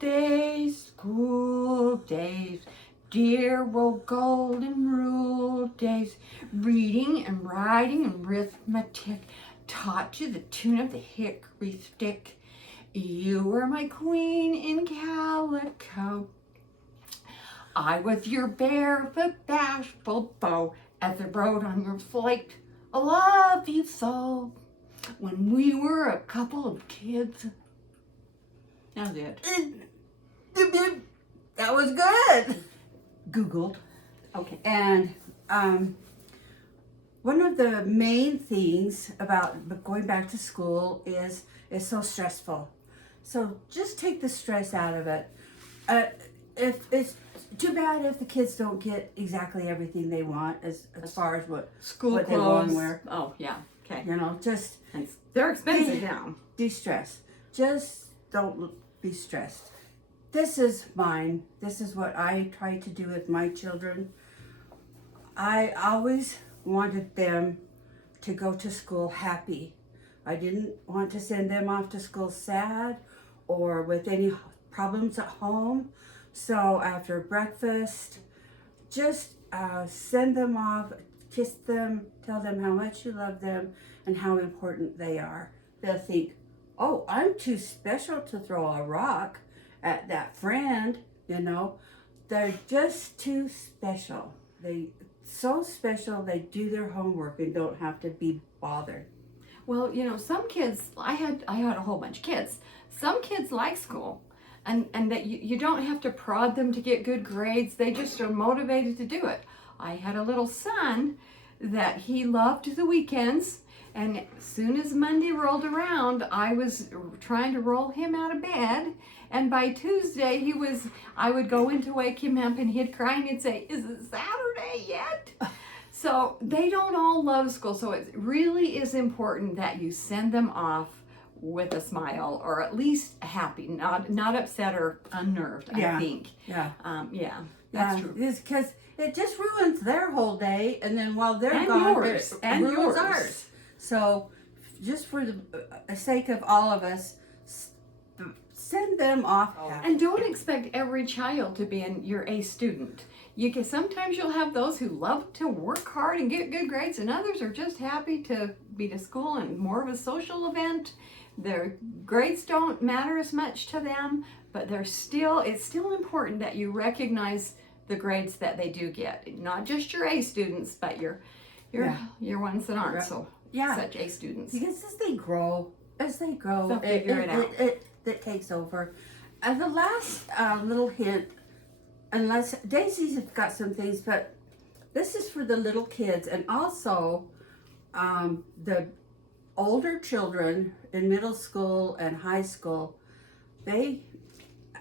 school days, dear old golden rule days, reading and writing and arithmetic, taught to the tune of the hickory stick. You were my queen in calico. I was your barefoot bashful beau as I rode on your flight. I love you so. When we were a couple of kids. That's it. That was good. Googled. Okay. And one of the main things about going back to school is it's so stressful. So just take the stress out of it. If it's too bad if the kids don't get exactly everything they want as far as what School what clothes. they want to wear. Oh, yeah. Okay. You know, just And they're expensive now. de-stress. Just don't be stressed. This is mine. This is what I try to do with my children. I always wanted them to go to school happy. I didn't want to send them off to school sad or with any problems at home. So after breakfast, just send them off, kiss them, tell them how much you love them and how important they are. They'll think, oh, I'm too special to throw a rock at that friend, you know. They're just too special. So special they do their homework and don't have to be bothered. Well, you know, some kids, I had a whole bunch of kids. Some kids like school. And that you don't have to prod them to get good grades. They just are motivated to do it. I had a little son that he loved the weekends. And as soon as Monday rolled around, I was trying to roll him out of bed. And by Tuesday, I would go in to wake him up and he'd cry and he'd say, "Is it Saturday yet?" So they don't all love school. So it really is important that you send them off with a smile or at least happy, not upset or unnerved, Yeah. I think. Yeah. Yeah, that's true. It's because it just ruins their whole day, and then while they're And gone, yours. it And ruins yours. ours. So, just for the sake of all of us, send them off. And don't expect every child to be your A student. Sometimes you'll have those who love to work hard and get good grades, and others are just happy to be to school and more of a social event. Their grades don't matter as much to them, but it's still important that you recognize the grades that they do get. Not just your A students, but your ones that aren't such A students. Because as they grow, They'll figure it out. It takes over. And the last little hint, unless Daisy's got some things, but this is for the little kids and also the older children in middle school and high school. They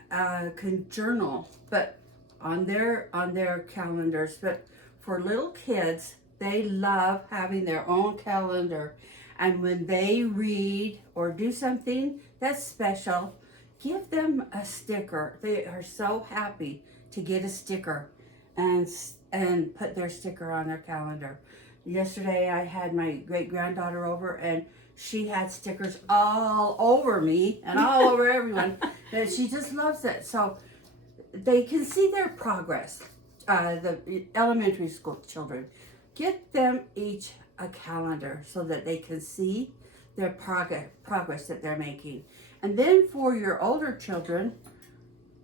can journal, but on their calendars. But for little kids, they love having their own calendar. And when they read or do something that's special, give them a sticker. They are so happy to get a sticker and put their sticker on their calendar. Yesterday I had my great-granddaughter over and she had stickers all over me and all over everyone. And she just loves it. So they can see their progress. The elementary school children, get them each a calendar so that they can see their progress that they're making. And then for your older children,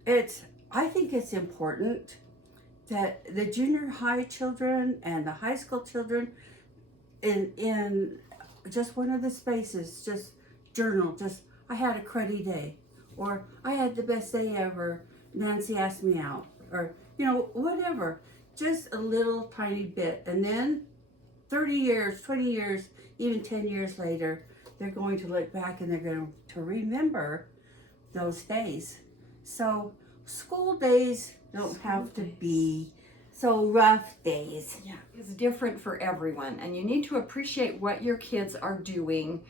I think it's important that the junior high children and the high school children in just one of the spaces, just journal, I had a cruddy day, or I had the best day ever, Nancy asked me out, or whatever, just a little tiny bit. And then 30 years, 20 years, even 10 years later, they're going to look back and they're going to remember those days. So school days don't have to be so rough days. Yeah, it's different for everyone, and you need to appreciate what your kids are doing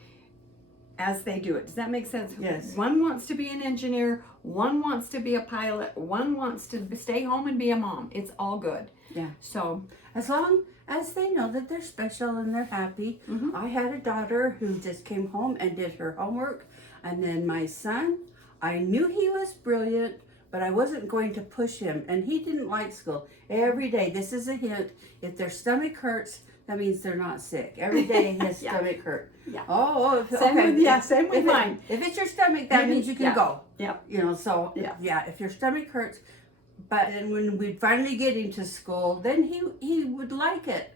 as they do it. Does that make sense? Yes. One wants to be an engineer, one wants to be a pilot, one wants to stay home and be a mom. It's all good. Yeah. So as long as they know that they're special and they're happy. I had a daughter who just came home and did her homework, and then my son, I knew he was brilliant, but I wasn't going to push him. And he didn't like school. Every day, this is a hint, if their stomach hurts, that means they're not sick. Every day his Yeah. stomach hurt. Yeah. Oh, Same okay. with, same with If mine. if it's your stomach, that means you can Yeah. go. Yeah. You know, so Yeah. if your stomach hurts. But then when we'd finally get him to school, then he would like it.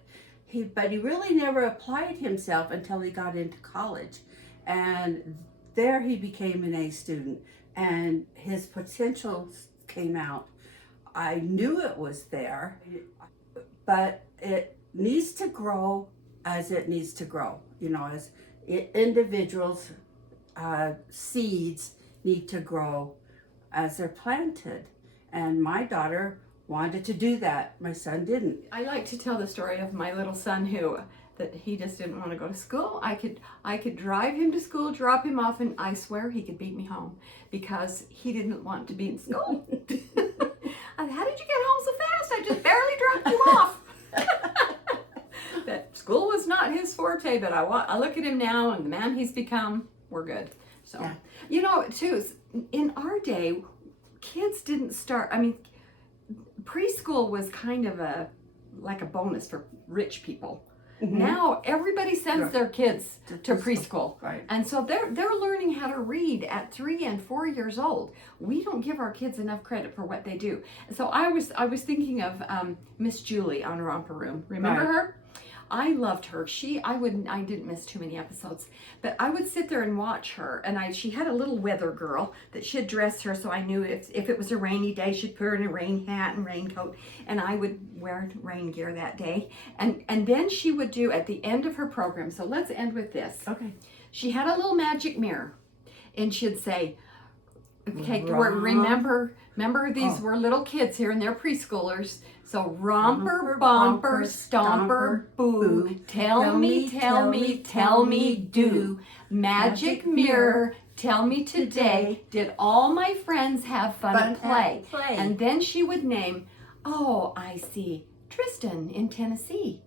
But he really never applied himself until he got into college. And there he became an A student. And his potential came out. I knew it was there, but it needs to grow as it needs to grow. You know, as individuals, seeds need to grow as they're planted. And my daughter wanted to do that. My son didn't. I like to tell the story of my little son that he just didn't want to go to school. I could drive him to school, drop him off, and I swear he could beat me home because he didn't want to be in school. How did you get home so fast? I just barely dropped you off. That school was not his forte, but I look at him now and the man he's become, we're good. So, Yeah. You know, too, in our day, kids didn't start, preschool was kind of like a bonus for rich people. Mm-hmm. Now everybody sends Right. their kids to preschool. preschool. Right. And so they're learning how to read at 3 and 4 years old. We don't give our kids enough credit for what they do. So I was thinking of Miss Julie on Romper Room. Remember Right. her? I loved her. I didn't miss too many episodes, but I would sit there and watch her. And she had a little weather girl that she'd dress her, so I knew if it was a rainy day, she'd put her in a rain hat and raincoat, and I would wear rain gear that day. And then she would do at the end of her program. So let's end with this. Okay. She had a little magic mirror, and she'd say, "Okay, Rom- remember these Oh. were little kids here, and they're preschoolers. So romper, Romper, bumper, bumper, stomper, boo. boo. Tell me, do. Magic mirror, tell me today, did all my friends have fun and play?" And then she would name, "Oh, I see Tristan in Tennessee.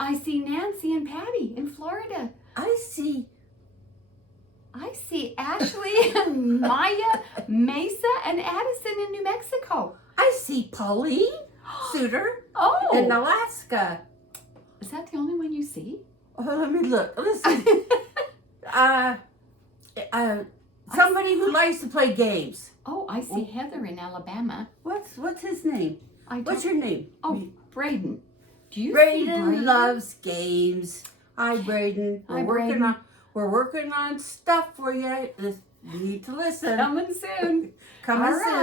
I see Nancy and Patty in Florida. I see. I see Ashley and Maya, Mesa, and Addison in New Mexico. I see Pauline Suter Oh, in Alaska. is that the only one you see?" Oh, let me look. Listen. Somebody who likes to play games. Oh, I see Heather in Alabama. What's his name? What's your name? Oh, Braden. Do you see Braden Braden? loves games. Hi, Braden. Hi, Braden. We're working on stuff for you. You need to listen. Coming soon. Coming All soon. right.